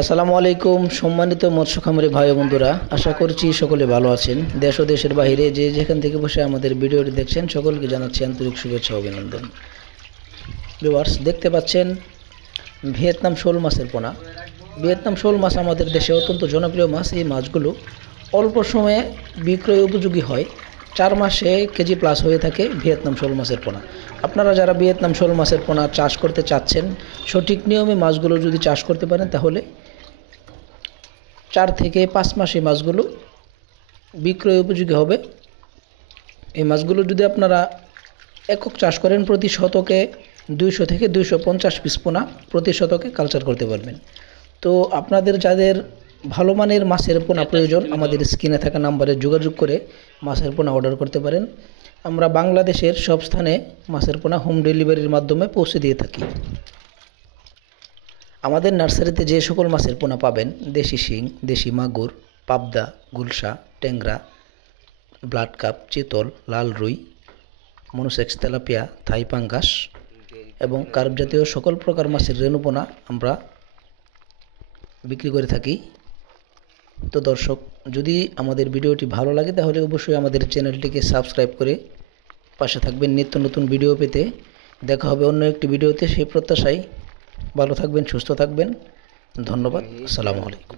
আসসালামু আলাইকুম সম্মানিত মৎস্য খামারি ভাই ও বন্ধুরা, আশা করছি সকলে ভালো আছেন। দেশ ও দেশের বাইরে যে যেখান থেকে বসে আমাদের ভিডিওটি দেখছেন সকলকে জানাচ্ছি আন্তরিক শুভেচ্ছা ও অভিনন্দন। ভিউয়ার্স, দেখতে পাচ্ছেন ভিয়েতনাম শোল মাছের পোনা। ভিয়েতনাম শোল মাছ আমাদের দেশে অত্যন্ত জনপ্রিয় মাছ। এই মাছগুলো অল্প সময়ে বিক্রয় উপযোগী হয়। 4 মাসে কেজি প্লাস হয়ে থাকে ভিয়েতনাম শোল মাছের পোনা। আপনারা যারা ভিয়েতনাম শোল মাছের পোনা চাষ করতে চাচ্ছেন, সঠিক নিয়মে মাছগুলো যদি চাষ করতে পারেন তাহলে 4 থেকে 5 মাসে মাছগুলো বিক্রয় উপযোগী হবে। এই মাছগুলো যদি আপনারা একক চাষ করেন, প্রতি শতকে 200 থেকে 250 পিস পোনা প্রতি শতকে কালচার করতে পারবেন। তো আপনাদের যাদের ভালো মানের মাছের পোনা প্রয়োজন, আমাদের স্ক্রিনে থাকা নাম্বারে যোগাযোগ করে মাছের পোনা অর্ডার করতে পারেন। আমরা বাংলাদেশের সব স্থানে মাছের পোনা হোম ডেলিভারির মাধ্যমে পৌঁছে দিয়ে থাকি। আমাদের নার্সারিতে যে সকল মাছের পোনা পাবেন, দেশি শিং, দেশি মাগুর, পাবদা, গুলশা, ট্যাংরা, ব্লাড কাপ, চিতল, লাল রুই, মনোসেক্স, তেলাপিয়া, থাই পাঙ্গাস এবং কার্প জাতীয় সকল প্রকার মাছের রেণুপোনা আমরা বিক্রি করে থাকি। তো দর্শক, যদি আমাদের ভিডিওটি ভালো লাগে তাহলে অবশ্যই আমাদের চ্যানেলটিকে সাবস্ক্রাইব করে পাশে থাকবেন নিত্য নতুন ভিডিও পেতে। দেখা হবে অন্য একটি ভিডিওতে, সেই প্রত্যাশায় ভালো থাকবেন, সুস্থ থাকবেন। ধন্যবাদ। আসসালামু আলাইকুম।